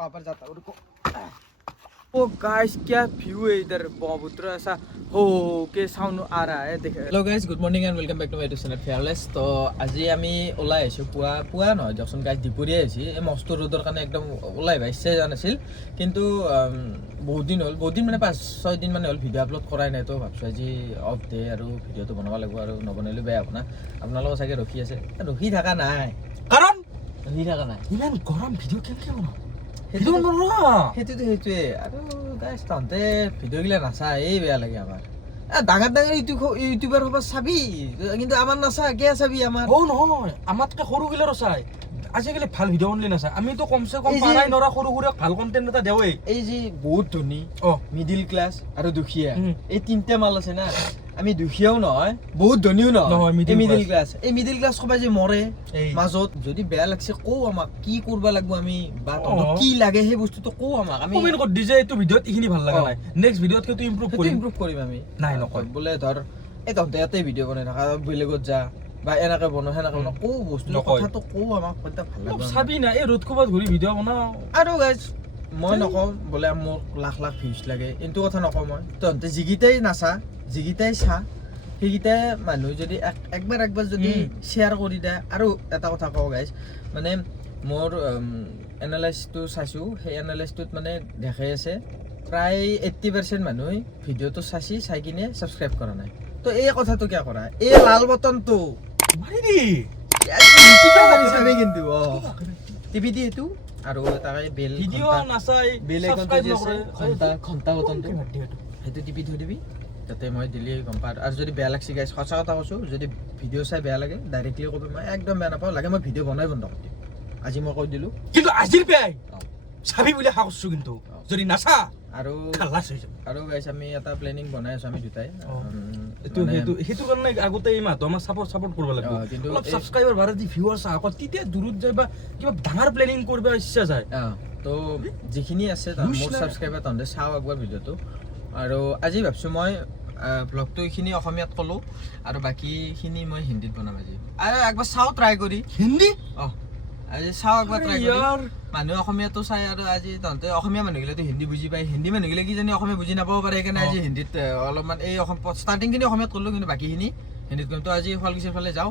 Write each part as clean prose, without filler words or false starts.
वहाँ पर जाता हूँ, रुको। ओ गाइस क्या व्यू है इधर, ब्रह्मपुत्र ऐसा हो के साउंड आ रहा है देखे। Hello guys, good morning and welcome back to my YouTube channel fearless. तो আজি আমি ওলাই আহিছোঁ পুৱা নহয় দিয়কচোন গাইছ, দুপৰীয়া আহিছে। এই মস্ত ৰ'দৰ কাৰণে একদম ওলাই আহিছে যোৱা নাছিল, কিন্তু বহুত দিন মানে 5-6 দিন মানে হ'ল ভিডিঅ' আপলোড কৰাই নাই। তো ভাবছোঁ আজি অফ ডে আৰু ভিডিঅ'টো বনাব লাগিব, আৰু নবনালেও বেয়া হ'ব না। আপোনালোকৰ চাগে ৰখি আছে, ৰখি থকা নাই কাৰণ ইমান গৰম ভিডিঅ' কেনেকৈ বনাম সেইটোৱে। আৰু গাইছ তহঁতে ভিডিঅ'গিলা নাচায়, এই বেয়া লাগে আমাৰ। ডাঙৰ ইউটিউবাৰ হ'ব চাবি, কিন্তু আমাৰ নাচা কিয় চাবি আমাৰ। নহয় আমাতকে সৰুগিলাৰো চাই, আজিকালি ভাল ভিডিঅ' বনালে নাচায়। আমিতো কমচে কম পাৰাই নৰা সৰু সুৰা ভাল কণ্টেণ্ট এটা দেওৱেই। এই যে বহুত ধনী, মিডিল ক্লাছ আৰু দুখীয়া, এই তিনিটা মাল আছে না। আমি দুখীয়াও নহয়, বহুত ধনীও নহয়, মিডিল ক্লাছ। এই মিডিল ক্লাছ সবাই যে মৰে মাজত। যদি বেয়া লাগছে কও আমাক, কি কৰিব লাগিব আমি, বা কি লাগে সেই বস্তুটো কও আমাক। আমি কমেন্ট কৰি দি যে এইটো ভিডিঅ'ত এইখিনি ভাল লগা নাই, নেক্সট ভিডিঅ'ত সেইটো ইমপ্ৰুভ কৰিম আমি। নাই নকয় বোলে ধৰ এই তহঁতে ইয়াতে ভিডিঅ' বনাই থাকা, বেলেগত যা বা এনেকে বনাও সেনেকে বনাও, কও বস্তু কথাটো কও আমাক, ভাল লাগে চাবি না। এই ৰ'দ ক'ৰবাত ঘূৰি ভিডিঅ' বনাও। আৰু গাইজ মই নকওঁ বোলে মোক লাখ ভিউজ লাগে, এইটো কথা নকওঁ মই। তহঁতে যিকেইটাই নাচা, যিকেইটাই চা, সেইকেইটাই মানুহ যদি একবাৰ যদি শ্বেয়াৰ কৰি দিয়ে। আৰু এটা কথা কওঁ গাইজ, মানে মোৰ এনালাইজটো চাইছোঁ, সেই এনালাইজটোত মানে দেখাই আছে প্ৰায় 80% মানুহে ভিডিঅ'টো চাই কিনে ছাবস্ক্ৰাইব কৰা নাই। তো এই কথাটো কিয় কৰা, এই লাল বটনটো মাৰি দি চাবি কিন্তু টিভি দি এইটো, আৰু তাকে বেল ভিডিঅ' নাচাই বেল ঘণ্টা বটনটো সেইটো টিপি থৈ দিবি, যাতে মই দিলে গম পাওঁ। আৰু যদি বেয়া লাগছে গাইছ, সঁচা কথা কৈছোঁ, যদি ভিডিঅ' চাই বেয়া লাগে ডাইৰেক্টলি ক'বি, মই একদম বেয়া নাপাওঁ, লাগে মই ভিডিঅ' বনাই বন্ধ কৰি দিম। আজি মই কৈ দিলোঁ, কিন্তু আজিৰ বেয়াই চাবি বুলি আশা কৰিছোঁ, কিন্তু যদি নাচা আৰু গাইছ আমি এটা প্লেনিং বনাই আছোঁ আমি দুটাই। সেইটো কাৰণে আগতে এই মাহটো আমাৰ ছাপোৰ্ট কৰিব লাগিব, কিন্তু অলপ ছাবস্ক্ৰাইবাৰ বাঢ়ে, দি ভিউৱাৰ্ছ আহক, তেতিয়া দূৰত যায় বা কিবা ডাঙৰ প্লেনিং কৰিব ইচ্ছা যায়। তো যিখিনি আছে মোৰ ছাবস্ক্ৰাইবাৰ তহঁতে চাওঁ একবাৰ ভিডিঅ'টো। আৰু আজি ভাবিছোঁ মই ব্লগটো এইখিনি অসমীয়াত ক'লোঁ, আৰু বাকীখিনি মই হিন্দীত বনাম আজি। আৰু একবাৰ চাওঁ ট্ৰাই কৰি হিন্দী, আজি চাওঁ একবাৰ ট্ৰাই কৰি। মানুহে অসমীয়াটো চাই, আৰু আজি তহঁতে অসমীয়া মানুহগিলাটো হিন্দী বুজি পায়, হিন্দী মানুহগিলা কিজানি অসমীয়া বুজি নাপাব পাৰে, সেইকাৰণে আজি হিন্দীত অলপমান এই ষ্টাৰ্টিংখিনি অসমীয়াত ক'লোঁ, কিন্তু বাকীখিনি হিন্দীত কৰিম। তো আজি শুৱালকুছিৰ ফালে যাওঁ,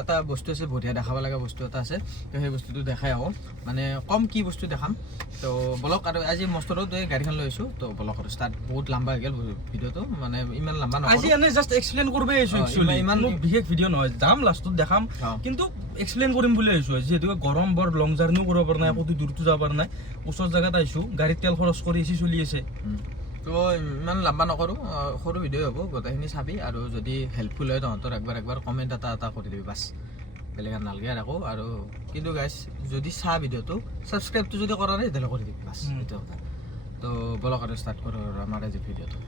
এটা বস্তু আছে বঢ়িয়া দেখাব লগা বস্তু এটা আছে, তো সেই বস্তুটো দেখাই আহোঁ। মানে কম কি বস্তু দেখাম, তো বলক। আৰু আজি মস্ত ৰ'দ, গাড়ীখন লৈ আহিছোঁ, তো বলক আৰু ষ্টাৰ্ট। বহুত লম্বা হৈ গ'ল ভিডিঅ'টো, মানে ইমান লম্বা নহয়, আজি এনে জাষ্ট এক্সপ্লেইন কৰিব আহিছোঁ। ইমান বিশেষ ভিডিঅ' নহয়, যাম লাষ্টত দেখাম, কিন্তু এক্সপ্লেইন কৰিম বুলি আহিছোঁ। যিহেতু গৰম, বৰ লং জাৰ্ণিও কৰিব পৰা নাই, ক'তো দূৰতো যাব পৰা নাই, ওচৰ জেগাত আহিছোঁ, গাড়ীত তেল খৰচ কৰি এচি চলি আছে। তো ইমান লম্বা নকৰোঁ, সৰু ভিডিঅ' হ'ব, গোটেইখিনি চাবি। আৰু যদি হেল্পফুল হয় তহঁতৰ একবাৰ কমেণ্ট এটা কৰি দিবি, বাছ, বেলেগ নালাগে আৰু। আৰু কিন্তু গাইছ যদি চা ভিডিঅ'টো, ছাবস্ক্ৰাইবটো যদি কৰা নাই তেতিয়াহ'লে কৰি দিবি, বাছ, সেইটো কথা। তো বলক আৰু ষ্টাৰ্ট কৰোঁ আৰু আমাৰ আজি ভিডিঅ'টো।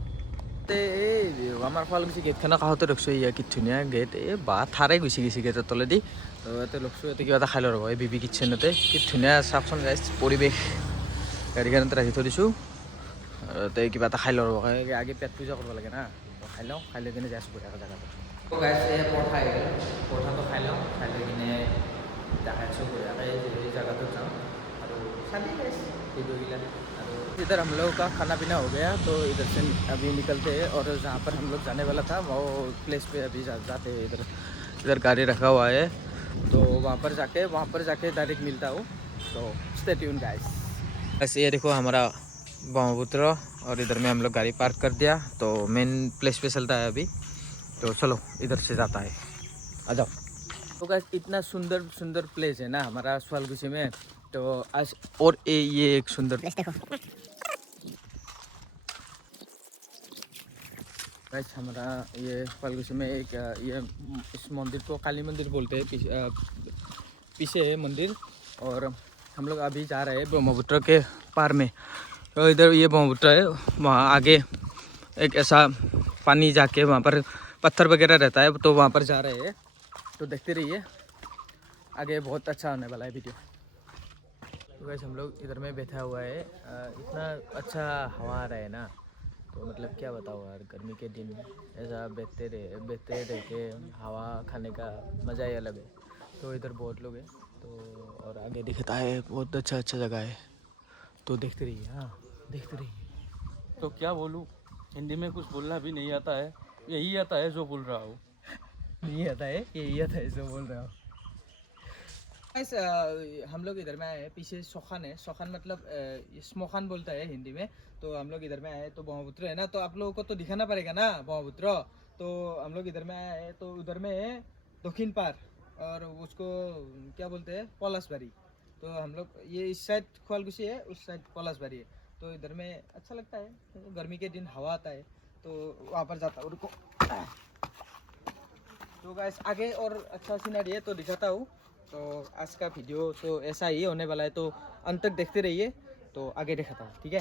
এই আমাৰ শুৱালকুছি গেটখনৰ কাষতে ৰখছোঁ, ইয়া কি ধুনীয়া গেট, এই বা থাৰে গুচি গৈছে গেটৰ তলেদি। তো ইয়াতে ৰখছোঁ, ইয়াতে কিবা এটা খাই ল'ব, এই বিবি কিটচেনতে। কি ধুনীয়া চাওকচোন গাইছ পৰিৱেশ, গাড়ীখনতে ৰাখি থৈ দিছোঁ। তাতে কিবা এটা খাই ল'ব, আগে পেট পূজা কৰিব লাগে না, তো খাই লওঁ, খাই লৈ কিনে যাই আছোঁ বঢ়িয়াকৈ জেগাটো। গাইছ এই পৰঠা আহি গ'ল, পৰঠাটো খাই লওঁ, খাই লৈ কিনে দেখাই আছোঁ বঢ়িয়াকৈ এই জেগাটোত যাওঁ। আৰু চাবি গাইছ ভিডিঅ'গিলা। और इधर हम लोग का खाना पीना हो गया, तो इधर से अभी निकलते हैं, और जहाँ पर हम लोग जाने वाला था वो प्लेस पे अभी जाते हैं। इधर गाड़ी रखा हुआ है, तो वहाँ पर जाके डायरेक्ट मिलता हूँ। तो स्टे ट्यून गाइस। ऐसे ये देखो हमारा ब्रह्मपुत्र, और इधर में हम लोग गाड़ी पार्क कर दिया, तो मेन प्लेस पे चलता है अभी। तो चलो इधर से जाता है, आ जाओ। तो गाइस इतना सुंदर प्लेस है ना हमारा शुवालकुची में, तो आज और ये एक सुंदर प्लेस देखो गाइस। हमारा ये शुवालकुची में एक ये इस मंदिर को काली मंदिर बोलते हैं, पीछे है मंदिर। और हम लोग अभी जा रहे हैं ब्रह्मपुत्र के पार में। तो इधर ये ब्रह्मपुत्र है, वहाँ आगे एक ऐसा पानी जाके वहाँ पर पत्थर वगैरह रहता है, तो वहाँ पर जा रहे हैं। तो देखते रहिए, आगे बहुत अच्छा होने वाला है वीडियो। तो गाइस हम लोग इधर में बैठा हुआ है, इतना अच्छा हवा आ रहा है ना, तो मतलब क्या बताओ यार, गर्मी के दिन ऐसा बैठते रह के हवा खाने का मज़ा ही अलग है। तो इधर बहुत लोग हैं, तो और आगे दिखता है बहुत अच्छा जगह है। तो देखते रहिए, हाँ देखते रहिए। तो क्या बोलूँ, हिंदी में कुछ बोलना भी नहीं आता है, यही आता है जो बोल रहा हूँ। नहीं आता है, यही आता है जो बोल रहा हूँ। Guys, हम लोग इधर में आए हैं, पीछे सोखान है। सोखान मतलब स्मोखान बोलता है हिंदी में। तो हम लोग इधर में आए तो ब्रह्मपुत्र है ना, तो आप लोगों को तो दिखाना पड़ेगा ना ब्रह्मपुत्र। तो हम लोग इधर में आए हैं, तो उधर में है दक्षिण पार, और उसको क्या बोलते हैं, पलासबाड़ी। तो हम लोग ये इस साइड खोलकुशी है, उस साइड पलासबाड़ी है। तो इधर में अच्छा लगता है, गर्मी के दिन हवा आता है, तो वहाँ पर जाता हूँ। रुको। तो गाइस आगे और अच्छा सीनरी है तो दिखाता हूँ। तो आज का वीडियो तो ऐसा ही होने वाला है, तो अंत तक देखते रहिए, तो आगे दिखाता हूँ, ठीक है।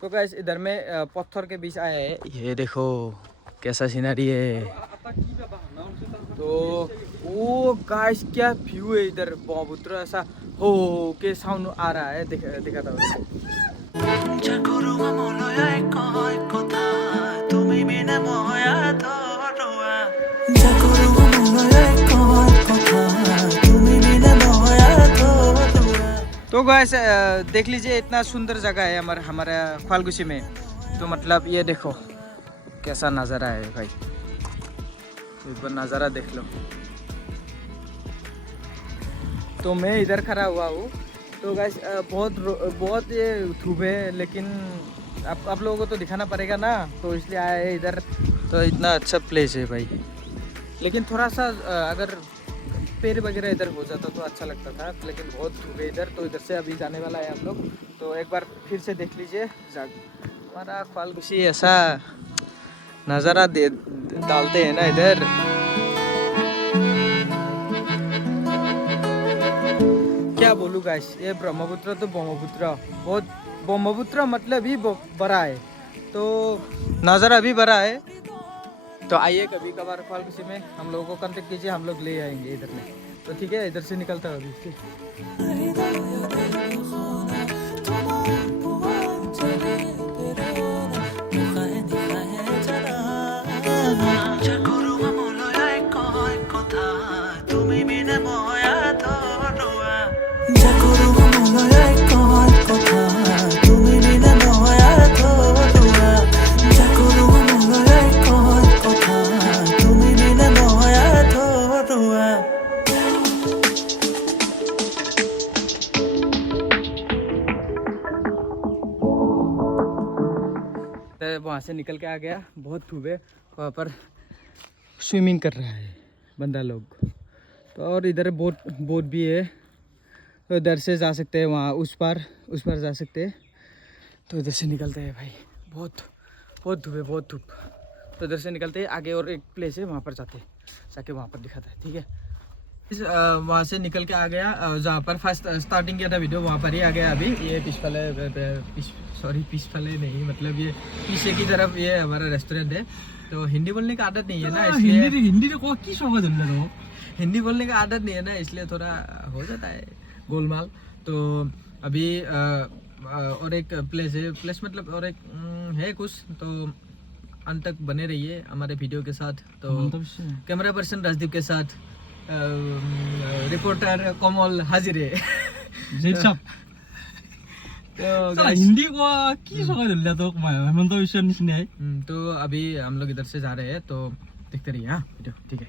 तो गाइस इधर में पत्थर के बीच आया है, ये देखो कैसा सीनरी है। तो ओ गाइस क्या व्यू है इधर, ब्रह्मपुत्र ऐसा हो के साउंड आ रहा है, दिखाता हूँ। तो गाइस देख लीजिए, इतना सुंदर जगह है हमारा ख्वालकुशी में। तो मतलब ये देखो कैसा नज़ारा है भाई, एक बार नज़ारा देख लो। तो मैं इधर खड़ा हुआ हूँ। तो गाइस बहुत ये धूप है, लेकिन आप लोगों को तो दिखाना पड़ेगा ना, तो इसलिए आया है इधर। तो इतना अच्छा प्लेस है भाई, लेकिन थोड़ा सा अगर पेड़ वगैरह इधर हो जाता तो अच्छा लगता था, लेकिन बहुत धूप है इधर। तो इधर से अभी जाने वाला है हम लोग, तो एक बार फिर से देख लीजिए हमारा ख्वालकुशी ऐसा नज़ारा डालते हैं ना इधर। क्या बोलूँ गाइस, ये ब्रह्मपुत्र तो ब्रह्मपुत्र मतलब ही बड़ा है, तो नज़ारा भी बड़ा है। तो आइए कभी कभार ख्वालकुशी में हम लोगों को कांटेक्ट कीजिए, हम लोग ले आएंगे इधर में। तो ठीक है, इधर से निकलता है अभी, ठीक। वहाँ से निकल के आ गया, बहुत धूप है। वहाँ पर स्विमिंग कर रहा है बंदा लोग। तो और इधर बोट भी है, तो इधर से जा सकते हैं, वहाँ उस पार जा सकते हैं। तो इधर से निकलते हैं भाई, बहुत धूप है, बहुत धूप। तो इधर से निकलते हैं, आगे और एक प्लेस है वहाँ पर जाते हैं, जाके वहाँ पर दिखाता है, ठीक है। वहाँ से निकल के आ गया, जहाँ पर फर्स्ट स्टार्टिंग किया था वीडियो, वहाँ पर ही आ गया अभी। ये पिछले नहीं, मतलब ये पीछे की तरफ ये हमारा रेस्टोरेंट है। तो हिंदी बोलने का आदत नहीं है ना, इसलिए हिंदी बोलने का आदत नहीं है ना, इसलिए थोड़ा हो जाता है गोलमाल। तो अभी और एक प्लेस मतलब और एक है कुछ, तो अंत तक बने रहिए हमारे वीडियो के साथ। तो कैमरा पर्सन राजदीप के साथ रिपोर्टर कमल हाजिर है। तो हिंदी को की सगा दिल्ला तो हेमंत विश्व निश्चित है। तो अभी हम लोग इधर से जा रहे हैं, तो देखते रहिए हाँ वीडियो, ठीक है।